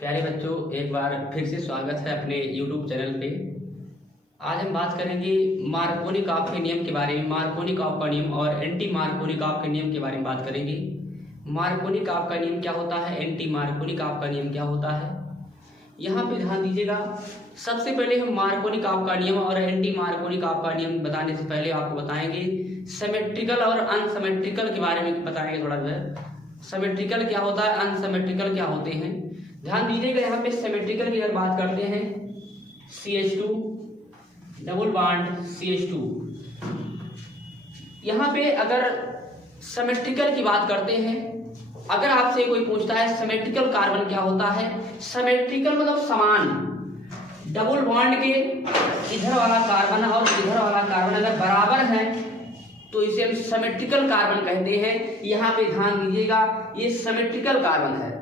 प्यारे बच्चों, एक बार फिर से स्वागत है अपने YouTube चैनल पे। आज हम बात करेंगे मार्कोनिकॉफ के नियम के बारे में। मार्कोनिकॉफ का नियम और एंटी मार्कोनिकॉफ के नियम के बारे में बात करेंगे। मार्कोनिकॉफ का नियम क्या होता है, एंटी मार्कोनिकॉफ का नियम क्या होता है, यहाँ पे ध्यान दीजिएगा। सबसे पहले हम मार्कोनिकॉफ का नियम और एंटी मार्कोनिकॉफ का नियम बताने से पहले आपको बताएंगे सिमेट्रिकल और अनसिमेट्रिकल के बारे में बताएंगे। थोड़ा सा सिमेट्रिकल क्या होता है, अनसिमेट्रिकल क्या होते हैं, ध्यान दीजिएगा। यहाँ पे सिमेट्रिकल की अगर बात करते हैं, CH2 डबल बॉन्ड CH2। यहाँ पे अगर सिमेट्रिकल की बात करते हैं, अगर आपसे कोई पूछता है सिमेट्रिकल कार्बन क्या होता है, सिमेट्रिकल मतलब समान, डबल बॉन्ड के इधर वाला कार्बन और इधर वाला कार्बन अगर बराबर है तो इसे हम सिमेट्रिकल कार्बन कहते हैं। यहाँ पे ध्यान दीजिएगा, ये सिमेट्रिकल कार्बन है।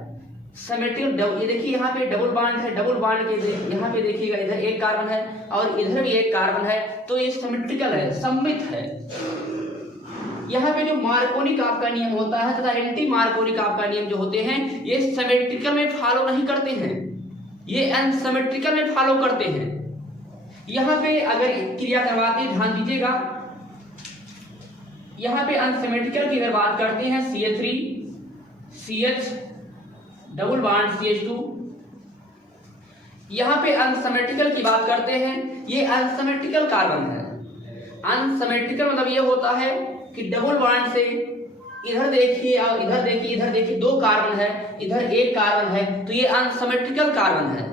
सिमेट्रिकल, ये देखिए यहाँ पे डबल बॉन्ड है, डबल बॉन्ड के यहाँ पे देखिएगा इधर एक कार्बन है और इधर भी एक कार्बन है, तो ये सिमेट्रिकल है, सममित है। यहाँ पे जो मार्कोनिकॉफ का नियम होता है तथा एंटी मार्कोनिकॉफ का नियम जो होते हैं, ये सिमेट्रिकल में फॉलो नहीं करते हैं, ये अनसिमेट्रिकल में फॉलो करते हैं। यहाँ पे अगर क्रिया करवाते ध्यान दीजिएगा, यहाँ पे अनसिमेट्रिकल की अगर बात करते हैं CH3 CH double bond CH2। यहाँ पे अनसिमेट्रिकल की बात करते हैं, ये अनसिमेट्रिकल कार्बन है। अनसिमेट्रिकल मतलब ये होता है कि डबल बॉन्ड से इधर देखिए और इधर देखिए, इधर देखिए दो कार्बन है, इधर एक कार्बन है, तो ये अनसिमेट्रिकल कार्बन है।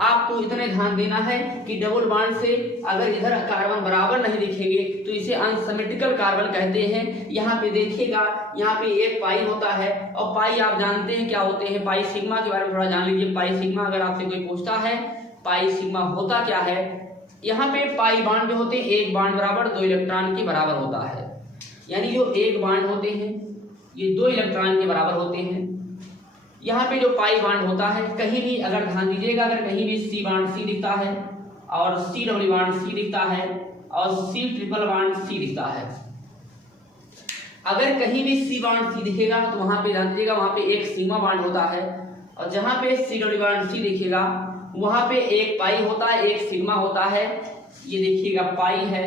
आपको इतने ध्यान देना है कि डबल बॉन्ड से अगर इधर कार्बन बराबर नहीं दिखेंगे तो इसे अनसिमेट्रिकल कार्बन कहते हैं। यहाँ पे देखिएगा, यहाँ पे एक पाई होता है और पाई आप जानते हैं क्या होते हैं। पाई सिग्मा के बारे में थोड़ा जान लीजिए। पाई सिग्मा अगर आपसे कोई पूछता है पाई सिग्मा होता क्या है, यहाँ पे पाई बॉन्ड जो होते हैं एक बॉन्ड बराबर 2 इलेक्ट्रॉन के बराबर होता है। यानी जो एक बॉन्ड होते हैं ये 2 इलेक्ट्रॉन के बराबर होते हैं। यहाँ पे जो पाई बॉन्ड होता है, कहीं भी अगर ध्यान दीजिएगा, अगर कहीं भी C बॉन्ड C दिखता है और C डबल बॉन्ड C दिखता है और C ट्रिपल बॉन्ड C दिखता है, अगर कहीं भी C बॉन्ड C दिखेगा तो वहां पे ध्यान दीजिएगा, वहां पे एक सिग्मा बॉन्ड होता है और जहां पे C डबल बॉन्ड C दिखेगा वहां पे एक पाई होता है, एक सिग्मा होता है। ये देखिएगा पाई है,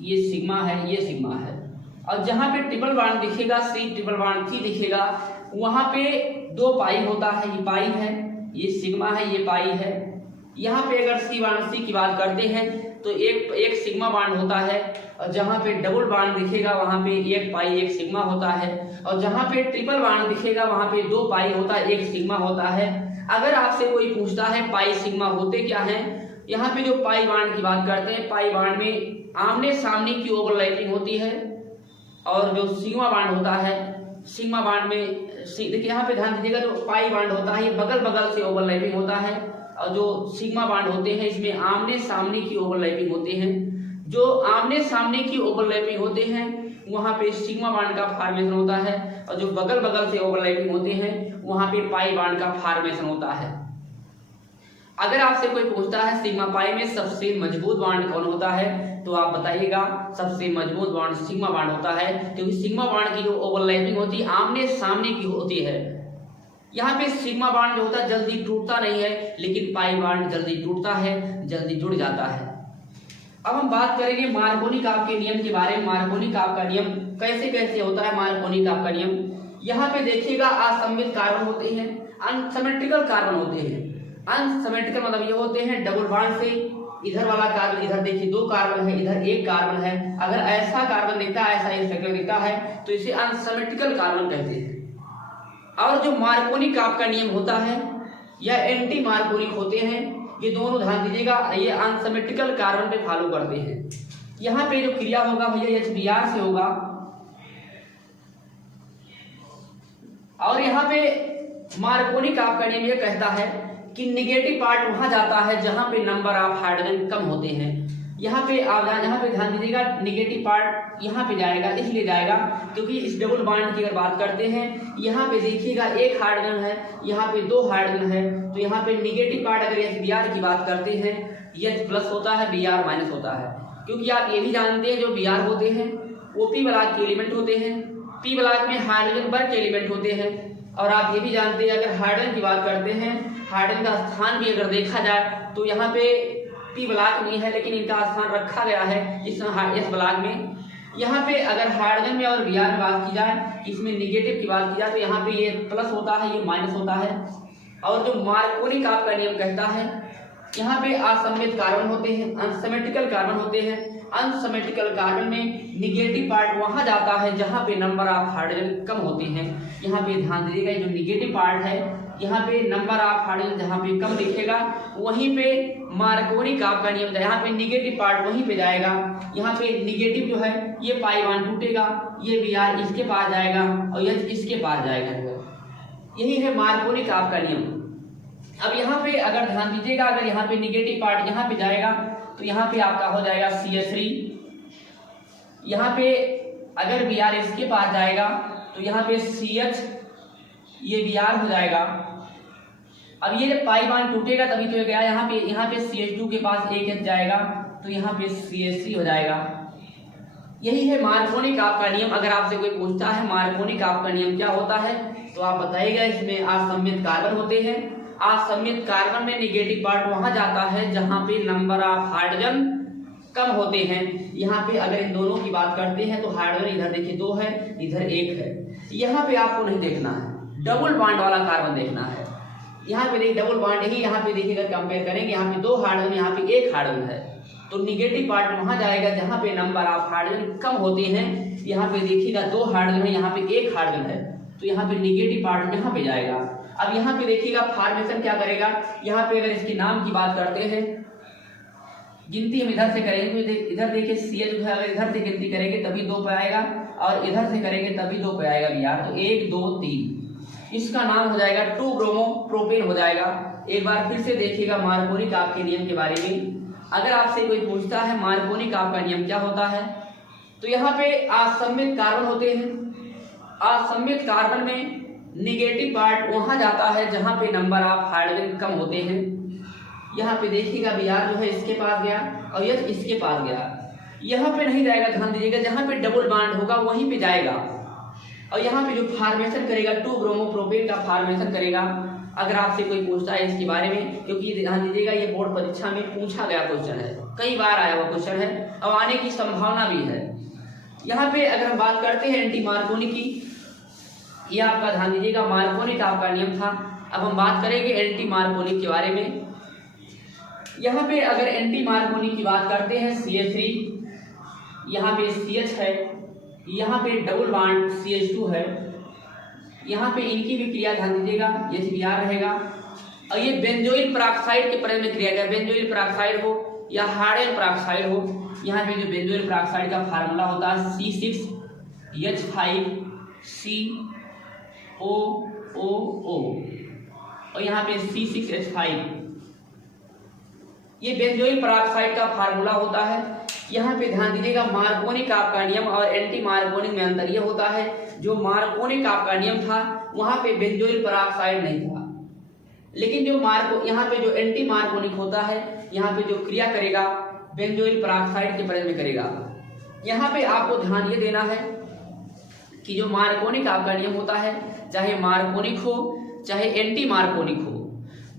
ये सिग्मा है, ये सिग्मा है। और जहां पे ट्रिपल बॉन्ड दिखेगा, C ट्रिपल बॉन्ड C दिखेगा, वहां पे 2 पाई होता है, ये पाई है, ये सिग्मा है, ये पाई है। यहाँ पे अगर C बॉन्ड C की बात करते हैं तो एक सिग्मा बॉन्ड होता है और जहाँ पे डबल बॉन्ड दिखेगा वहां पे एक पाई एक सिग्मा होता है और जहाँ पे ट्रिपल बॉन्ड दिखेगा वहां पे 2 पाई होता है, एक सिग्मा होता है। अगर आपसे कोई पूछता है पाई सिग्मा होते क्या है, यहाँ पे जो पाई बॉन्ड की बात करते हैं, पाई बॉन्ड में आमने सामने की ओवरलैपिंग होती है और जो सिग्मा बॉन्ड होता है, सिग्मा बॉन्ड में देखिए यहाँ पे ध्यान दीजिएगा, जो पाई बॉन्ड होता है ये बगल बगल से ओवरलैपिंग होता है और जो सिग्मा बॉन्ड होते हैं इसमें आमने सामने की ओवरलैपिंग होते हैं। जो आमने सामने की ओवरलैपिंग होते हैं वहां पे सिग्मा बॉन्ड का फॉर्मेशन होता है और जो बगल बगल से ओवरलैपिंग होते हैं वहां पे पाई बॉन्ड का फॉर्मेशन होता है। अगर आपसे कोई पूछता है सिग्मा पाई में सबसे मजबूत बॉन्ड कौन होता है, तो आप बताइएगा सबसे मजबूत बॉन्ड सिग्मा बॉन्ड होता है, क्योंकि सिग्मा बॉन्ड की जो ओवरलैपिंग होती है आमने सामने की होती है। यहाँ पे सिग्मा बॉन्ड जो होता है जल्दी टूटता नहीं है, लेकिन पाई बॉन्ड जल्दी टूटता है, जल्दी जुड़ जाता है। अब हम बात करेंगे मार्कोनिकॉफ के नियम के बारे में। मार्कोनिकॉफ का नियम कैसे कैसे होता है मार्कोनिकॉफ का नियम। यहाँ पे देखिएगा असममित कार्बन होते हैं, अनसिमेट्रिकल कार्बन होते हैं। अनसिमेट्रिकल मतलब ये होते हैं डबल बॉन्ड से इधर वाला कार्बन, इधर देखिए 2 कार्बन है, इधर एक कार्बन है। अगर ऐसा कार्बन दिखता है, ऐसा स्ट्रक्चर दिखता है तो इसे अनसिमेट्रिकल कार्बन कहते हैं। और जो मार्कोनिकॉफ का नियम होता है या एंटी मार्कोनिक होते हैं, ये दोनों ध्यान दीजिएगा, ये अनसिमेट्रिकल कार्बन पे फॉलो करते हैं। यहाँ पे जो क्रिया होगा भैया HBr से होगा और यहाँ पे मार्कोनिकॉफ का नियम ये कहता है कि नेगेटिव पार्ट वहां जाता है जहां पे नंबर ऑफ हाइड्रोजन कम होते हैं। यहाँ पे आप यहाँ पे ध्यान दीजिएगा, नेगेटिव पार्ट यहाँ पे जाएगा, इसलिए जाएगा क्योंकि इस डबल बॉन्ड की अगर बात करते हैं, यहाँ पे देखिएगा एक हाइड्रोजन है, यहाँ पे 2 हाइड्रोजन है, तो यहाँ पे नेगेटिव पार्ट अगर HBr की बात करते हैं H प्लस होता है, Br माइनस होता है। क्योंकि आप ये भी जानते हैं जो Br होते हैं वो P ब्लॉक के एलिमेंट होते हैं, P ब्लॉक में हाइड्रोजन वर्ग के एलिमेंट होते हैं। और आप ये भी जानते हैं अगर हाइड्रोजन की बात करते हैं, हाइड्रोजन का स्थान भी अगर देखा जाए तो यहाँ पे पी ब्लॉक नहीं है, लेकिन इनका स्थान रखा गया है इस ब्लॉक में। यहाँ पे अगर हाइड्रोजन में और Br में बात की जाए, इसमें निगेटिव की बात की जाए तो यहाँ पे ये प्लस होता है, ये माइनस होता है। और जो मार्कोनी आपका नियम कहता है, यहाँ पे असममित कार्बन होते हैं, अनसिमेट्रिकल कार्बन होते हैं। अनसिमेट्रिकल कार्बन में निगेटिव पार्ट वहां जाता है जहां पे नंबर ऑफ हाइड्रोजन कम होते हैं। यहाँ पे ध्यान दीजिएगा, जो निगेटिव पार्ट है यहाँ पे नंबर ऑफ हाइड्रोजन जहाँ पे कम दिखेगा वहीं पे मार्कोनी आपका नियम, यहाँ पे निगेटिव पार्ट वहीं पे जाएगा। यहाँ पे निगेटिव जो है ये पाई वन टूटेगा, ये Br इसके पास जाएगा और ये इसके पास जाएगा। यही है मार्कोनी आपका नियम। अब यहाँ पे अगर ध्यान दीजिएगा, अगर यहाँ पे निगेटिव पार्ट यहाँ पे जाएगा तो यहाँ पे आपका हो जाएगा CH3। यहाँ पे अगर Br इसके पास जाएगा तो यहाँ पे CH ये Br हो जाएगा। अब ये जब पाई वन टूटेगा तभी तो गया, यहाँ पे CH2 के पास एक H जाएगा तो यहाँ पे CH3 हो जाएगा। यही है मार्कोनी आपका नियम। अगर आपसे कोई पूछता है मार्कोनी आपका नियम क्या होता है तो आप बताइएगा इसमें असममित कार्बन होते हैं। असममित कार्बन में निगेटिव पार्ट वहां जाता है जहां पे नंबर ऑफ हाइड्रोजन कम होते हैं। यहाँ पे अगर इन दोनों की बात करते हैं तो हाइड्रोजन इधर देखिए 2 है, इधर 1 है। यहाँ पे आपको नहीं देखना है, डबल बॉन्ड वाला कार्बन देखना है। यहाँ पे देखिए डबल बॉन्ड ही, यहाँ पे देखिए अगर कंपेयर करेंगे यहाँ पे 2 हाइड्रोजन, यहाँ पे 1 हाइड्रोजन है तो निगेटिव पार्ट वहां जाएगा जहां पे नंबर ऑफ हाइड्रोजन कम होते हैं। यहाँ पे देखिएगा 2 हाइड्रोजन है, यहाँ पे 1 हाइड्रोजन है तो यहाँ पे निगेटिव पार्ट यहाँ पे जाएगा। अब यहाँ पे देखिएगा फॉर्मेशन क्या करेगा, यहाँ पे अगर इसके नाम की बात करते हैं, गिनती हम इधर से करेंगे तो इधर देखिए CH जो है अगर इधर से गिनती करेंगे तभी 2 पे आएगा और इधर से करेंगे तभी 2 पे आएगा Br, तो 1 2 3 इसका नाम हो जाएगा 2 ब्रोमो प्रोपेन हो जाएगा। एक बार फिर से देखिएगा मार्कोनी आपके नियम के बारे में। अगर आपसे कोई पूछता है मार्कोनी आपका नियम क्या होता है तो यहाँ पे असममित कार्बन होते हैं। असममित कार्बन में निगेटिव पार्ट वहां जाता है जहां पे नंबर ऑफ हाइड्रोजन कम होते हैं। यहाँ पे देखिएगा Br जो है इसके पास गया और यह इसके पास गया, यहाँ पे नहीं जाएगा। ध्यान दीजिएगा जहां पे डबल बॉन्ड होगा वहीं पे जाएगा और यहाँ पे जो फॉर्मेशन करेगा 2 ब्रोमो प्रोपेन का फॉर्मेशन करेगा। अगर आपसे कोई पूछता है इसके बारे में, क्योंकि ध्यान दीजिएगा ये बोर्ड परीक्षा में पूछा गया क्वेश्चन है, कई बार आया हुआ क्वेश्चन है और आने की संभावना भी है। यहाँ पे अगर हम बात करते हैं एंटी मार्कोनी की, ये आपका ध्यान दीजिएगा मार्कोनी आपका नियम था। अब हम बात करेंगे एंटी मार्कोनी के बारे में। यहाँ पे अगर एंटी मार्कोनी की बात करते हैं CH3, यहाँ पे CH है, यहाँ पे डबल बॉन्ड CH2 है, यहाँ पे इनकी भी क्रिया ध्यान दीजिएगा ये Br रहेगा और ये बेंजोइल पेरोक्साइड के प्रयोग में क्रिया है। बेंजोइल पेरोक्साइड हो या हाइड्रोजन पेरोक्साइड हो, यहाँ पे जो बेंजोइल पेरोक्साइड का फार्मूला होता है C6H5COOO और यहाँ पे C6H5, ये बेंजोइल पेरोक्साइड का फार्मूला होता है। यहाँ पे ध्यान दीजिएगा मार्कोनी आपका नियम और एंटी मार्कोनी में अंतर ये होता है, जो मार्कोनी आपका नियम था वहां पे बेंजोइल पेरोक्साइड नहीं था, लेकिन जो यहाँ पे जो एंटी मार्कोनिक होता है यहाँ पे जो क्रिया करेगा बेंजोइल पेरोक्साइड के प्रयोग में करेगा। यहाँ पे आपको ध्यान ये देना है कि जो मार्कोनिक आपका नियम होता है, चाहे मार्कोनिक हो चाहे एंटी मार्कोनिक हो,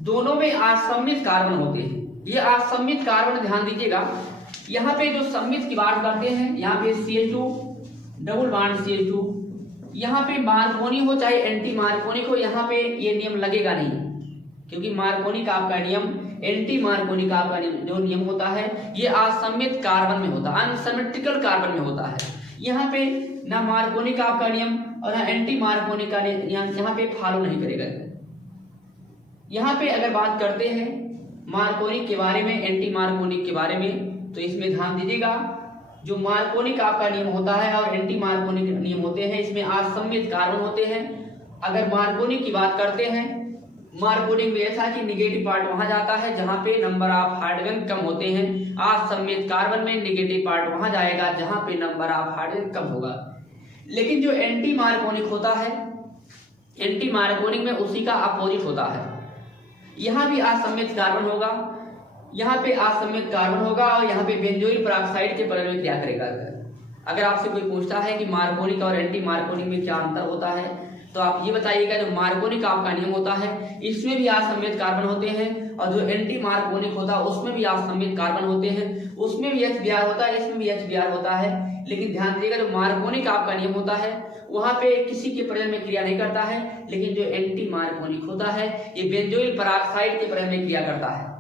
दोनों में असममित कार्बन होते हैं। ये असममित कार्बन ध्यान दीजिएगा, यहाँ पे जो सम्मित की बात करते हैं यहाँ पे CH2 डबल बॉन्ड CH2, यहाँ पे मार्कोनी हो चाहे एंटी मार्कोनिक हो, यहाँ पे ये नियम लगेगा नहीं, क्योंकि मार्कोनिक आपका नियम एंटी मार्कोनिक आपका जो नियम होता है ये असममित कार्बन में होता है, अनसिमेट्रिकल कार्बन में होता है। यहाँ पे ना मार्कोनिक आपका नियम और ना एंटी मार्कोनिक का यहाँ पे फॉलो नहीं करेगा। यहाँ पे अगर बात करते हैं मार्कोनिक के बारे में, एंटी मार्कोनिक के बारे में, तो इसमें ध्यान दीजिएगा जो मार्कोनिक आपका नियम होता है और एंटी मार्कोनिक नियम होते हैं, इसमें असममित कार्बन होते हैं। अगर मार्कोनिक की बात करते हैं, मार्कोनिक में ऐसा कि निगेटिव पार्ट वहां जाता है जहां पे नंबर ऑफ हाइड्रोजन कम होते हैं। असममित कार्बन में निगेटिव पार्ट वहां जाएगा जहां पे नंबर ऑफ हाइड्रोजन कम होगा। लेकिन जो एंटी मार्कोनिक होता है, एंटी मार्कोनिक में उसी का अपोजिट होता है। यहाँ भी असममित कार्बन होगा, यहाँ पे असममित कार्बन होगा और यहाँ पे बेंजोइल पेरोक्साइड के प्रयोग में क्रिया करेगा। अगर आपसे कोई पूछता है कि मार्कोनिक और एंटी मार्कोनिक में क्या अंतर होता है, तो आप ये बताइएगा जो मार्कोनिक आपका नियम होता है इसमें भी असममित कार्बन होते हैं, और जो एंटी मार्कोनिक होता है उसमें भी असममित कार्बन होते हैं, उसमें भी H Br होता है, इसमें भी H Br होता है। लेकिन ध्यान दीजिएगा जो मार्कोनिक आपका नियम होता है वहां पे किसी के प्रजनन में क्रिया नहीं करता है, लेकिन जो एंटी मार्कोनिक होता है ये बेंजोइल पेरोक्साइड के प्रजनन में क्रिया करता है।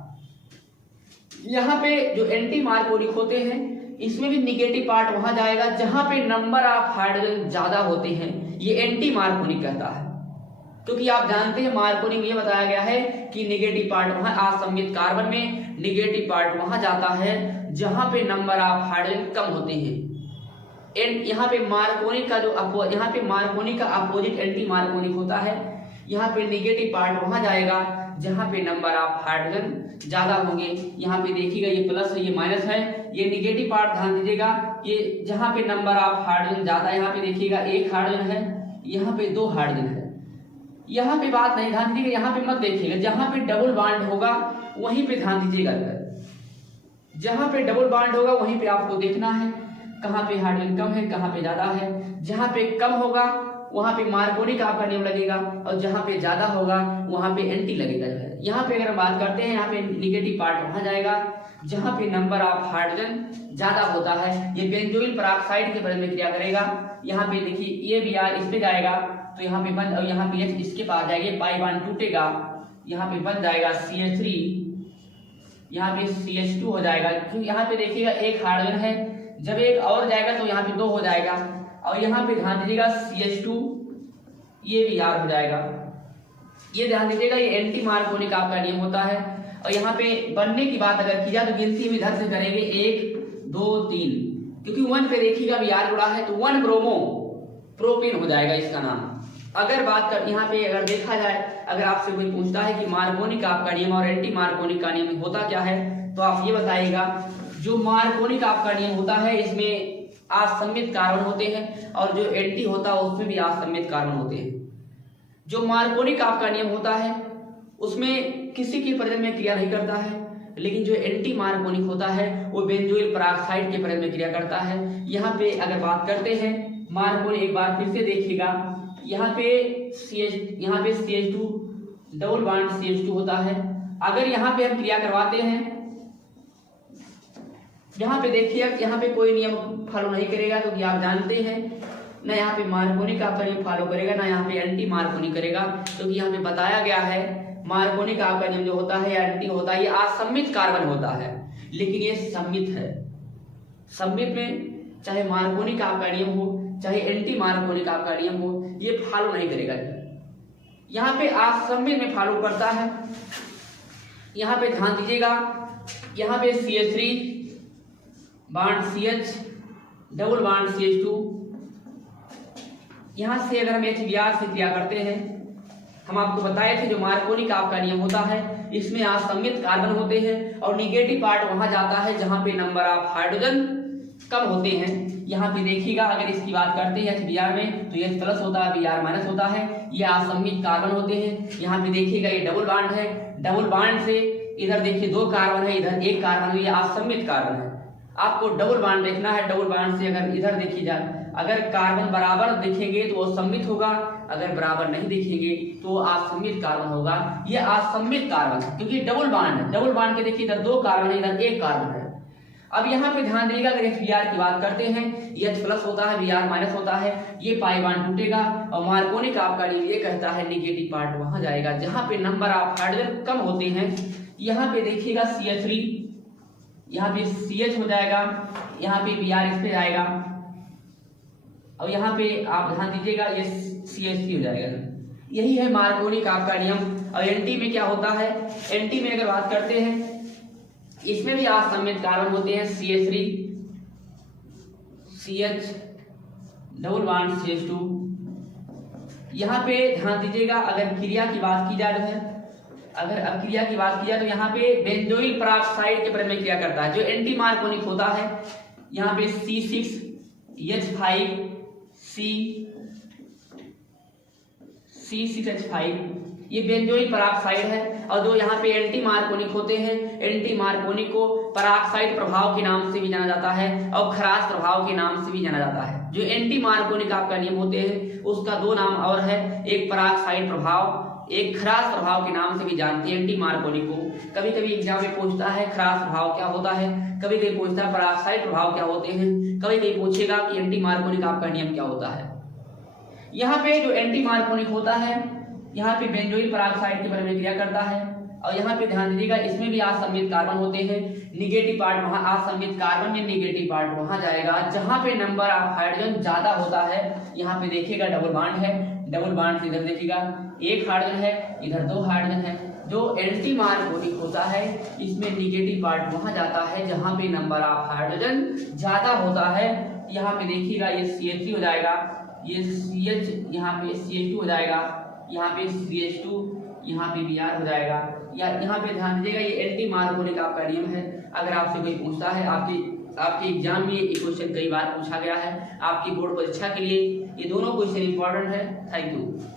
यहाँ पे जो एंटी मार्कोनिक होते हैं इसमें भी निगेटिव पार्ट वहां जाएगा जहां पे नंबर ऑफ हाइड्रोजन ज्यादा होते हैं, ये एंटी मार्कोनिक कहता है। क्योंकि आप जानते हैं मार्कोनिक में ये बताया गया है कि निगेटिव पार्ट वहां असममित कार्बन में निगेटिव पार्ट वहां जाता है जहां पे नंबर ऑफ हाइड्रोजन कम होते हैं। यहाँ पे मार्कोनिक का जो यहाँ पे मार्कोनिक का अपोजिट एंटी मार्कोनिक होता है, यहाँ पे निगेटिव पार्ट वहां जाएगा जहां पे नंबर ऑफ हाइड्रोजन ज्यादा होंगे। यहाँ पे देखिएगा ये प्लस है ये माइनस है, ये निगेटिव पार्ट ध्यान दीजिएगा, ये जहां पे नंबर ऑफ हाइड्रोजन ज्यादा है यहाँ पे देखिएगा 1 हाइड्रोजन है, यहाँ पे 2 हाइड्रोजन है। यहाँ पे बात नहीं ध्यान दीजिएगा, यहाँ पे मत देखिएगा, जहां पे डबल बॉन्ड होगा वहीं पे ध्यान दीजिएगा, जहां पे डबल बॉन्ड होगा वहीं पे आपको देखना है कहाँ पे हाइड्रोजन कम है कहाँ पे ज्यादा है। जहां पे कम होगा वहां पे मार्कोनिक आपका नियम लगेगा, और जहां पे ज्यादा होगा वहां पे एंटी लगेगा। जो है यहाँ पे अगर हम बात करते हैं यहाँ पे निगेटिव पार्ट वहां जाएगा जहां पे नंबर ऑफ हाइड्रोजन ज्यादा होता है, ये बेंजोइल पेरोक्साइड के प्रजनन में क्रिया करेगा। यहाँ पे देखिए ये Br इस पे जाएगा तो यहाँ पे बन, और यहाँ पे H इसके पास जाएगा, पाई बॉन्ड टूटेगा, यहाँ पे बन जाएगा CH3, यहाँ पे CH2 हो जाएगा। क्योंकि यहाँ पे देखिएगा 1 हाइड्रोजन है, जब एक और जाएगा तो यहाँ पे 2 हो जाएगा, और यहाँ पे ध्यान दीजिएगा CH2 ये भी यार हो जाएगा। ये ध्यान दीजिएगा ये एंटी मार्कोनिक आपका नियम होता है। और यहाँ पे बनने की बात अगर की जाए तो गिनती में इधर से करेंगे 1 2 3, क्योंकि 1 पे देखिएगा Br जुड़ा है तो 1 ब्रोमो प्रोपेन हो जाएगा इसका नाम। अगर बात कर यहाँ पे अगर देखा जाए, अगर आपसे कोई पूछता है कि मार्कोनिक आपका नियम और एंटी मार्कोनिक का नियम होता क्या है, तो आप ये बताइएगा जो मार्कोनिक आपका नियम होता है इसमें असममित कार्बन होते हैं, और जो एंटी होता है उसमें भी असममित कार्बन होते हैं। जो मार्कोनिक आपका नियम होता है उसमें किसी के प्रजनन में क्रिया नहीं करता है, लेकिन जो एंटी मार्कोनिक होता है वो बेंजोइल पेरोक्साइड के प्रजनन में क्रिया करता है। यहाँ पे अगर बात करते हैं मार्कोनिक, एक बार फिर से देखिएगा, यहाँ पे CH2 डबल बॉन्ड CH2 होता है। अगर यहाँ पे हम क्रिया करवाते हैं, यहाँ पे देखिए यहाँ पे कोई नियम फॉलो नहीं करेगा, क्योंकि आप जानते हैं ना यहाँ पे मार्कोनिक आपका नियम फॉलो करेगा ना यहाँ पे एंटी मार्कोनिक करेगा, क्योंकि यहाँ पे बताया गया है मार्कोनिक आपका नियम जो होता है एंटी होता है, ये असममित कार्बन होता है, लेकिन ये सम्मित है। सम्मित में चाहे मार्कोनिक आपका नियम हो चाहे एंटी मार्कोनिक आपका नियम हो, ये फॉलो नहीं करेगा। यहाँ पे असम्मित में फॉलो करता है। यहाँ पे ध्यान दीजिएगा, यहाँ पे CH3 bond CH double bond CH2, यहाँ से अगर हम HBr से क्रिया करते हैं, हम आपको बताए थे जो मार्कोनिक आपका नियम होता है इसमें असममित कार्बन होते हैं, और निगेटिव पार्ट वहां जाता है जहां पे नंबर ऑफ हाइड्रोजन कम होते हैं। यहाँ पे देखिएगा अगर इसकी बात करते हैं HBr में तो H प्लस होता है Br माइनस होता है, ये असममित कार्बन होते हैं। यहाँ पे देखिएगा ये डबल बॉन्ड है, डबल बॉन्ड से इधर देखिए 2 कार्बन है, इधर 1 कार्बन है, ये असममित कार्बन है। आपको डबल बॉन्ड देखना है, डबल बॉन्ड से अगर इधर देखी जाए, अगर कार्बन बराबर दिखेंगे तो वो सम्मित होगा, अगर बराबर नहीं दिखेंगे तो असम्मित कार्बन होगा। ये असम्मित कार्बन है क्योंकि डबल बॉन्ड है। डबल बॉन्ड के देखिए इधर 2 कार्बन है, इधर 1 कार्बन है। अब यहाँ पे ध्यान दीजिएगा, अगर Br की बात करते हैं H प्लस होता है Br माइनस होता है, ये पाई बॉन्ड टूटेगा, और मार्कोनिक आपका नियम ये कहता है निगेटिव पार्ट वहां जाएगा जहां पे नंबर ऑफ हाइड्रोजन कम होते हैं। यहाँ पे देखिएगा CH3, यहाँ पे CH हो जाएगा, यहाँ पे Br इस पे जाएगा, और यहाँ पे आप ध्यान दीजिएगा ये CH3 हो जाएगा। यही है मार्कोनिक आपका नियम। और एंटी में क्या होता है, एंटी में अगर बात करते हैं इसमें भी असम्मित कार्बन होते हैं, CH3 CH double bond CH2। यहाँ पे ध्यान दीजिएगा, अगर क्रिया की बात की जाए है, अगर अब क्रिया की बात की जाए तो यहाँ पे बेंजोइल पेरोक्साइड के प्रजनन में क्रिया करता है जो एंटी मार्कोनिक होता है। यहाँ पे C6H5 C6H5 ये बेंजोइल पेरोक्साइड है, और जो यहाँ पे एंटी मार्कोनिक होते हैं, एंटी मार्कोनिक को पेरोक्साइड प्रभाव के नाम से भी जाना जाता है और खराश प्रभाव के नाम से भी जाना जाता है। जो एंटी मार्कोनिक आपका नियम होते हैं उसका दो नाम और है, एक पराक्साइड प्रभाव, एक खरास प्रभाव के नाम से भी जानते हैं एंटी मार्कोनिक को। कभी कभी एग्जाम में पूछता है खरास प्रभाव क्या होता है, कभी कभी पूछता है पराक्साइड प्रभाव क्या होते हैं, कभी कभी पूछेगा कि एंटी मार्कोनिक आपका नियम क्या होता है। यहाँ पे जो एंटी मार्कोनिक होता है यहाँ पे बेंजोइल पराक्साइड के बारे में क्रिया करता है और यहाँ पे ध्यान दीजिएगा इसमें भी असममित कार्बन होते हैं, निगेटिव पार्ट वहां असममित कार्बन में निगेटिव पार्ट वहां जाएगा जहां पे नंबर ऑफ हाइड्रोजन ज्यादा होता है। यहाँ पे देखिएगा डबल बॉन्ड है, डबल बॉन्ड से इधर देखिएगा एक हाइड्रोजन है, इधर दो हाइड्रोजन है। जो एंटी मार्कोनिक होता है इसमें निगेटिव पार्ट वहां जाता है जहां पे नंबर ऑफ हाइड्रोजन ज्यादा होता है। यहाँ पे देखिएगा ये CH3 हो जाएगा, ये CH यहाँ पे CH2 हो जाएगा, यहाँ पे CH2, यहाँ पे Br हो जाएगा। या यहाँ पे ध्यान दीजिएगा ये एंटी मार्कोनिक आपका नियम है। अगर आपसे कोई पूछता है आपके एग्जाम में ये क्वेश्चन कई बार पूछा गया है, आपकी बोर्ड परीक्षा के लिए ये दोनों क्वेश्चन इंपॉर्टेंट है। Thank you.